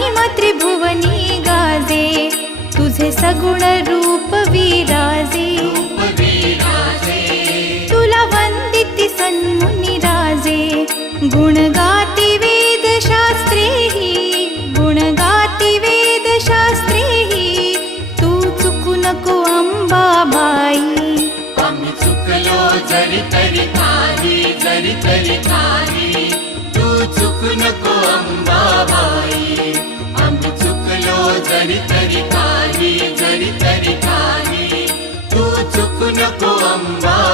महिमा त्रिभुवनी गाजे, तुझे सगुण रूप विराजे. तुला वंदिती सन्मुनी राजे, गुण गाती वेदशास्त्रेहि, गुण गाती वेदशास्त्रेहि. तू चुकू नको अंबाबाई. आम्ही चुकलो जरी तरी काही, जरी तरी काही. तू चुकू नको अंबाबाई. आम्ही चुकलो जरी तरी काही, जरी तरी काही. तू चुकू नको अंबाबाई.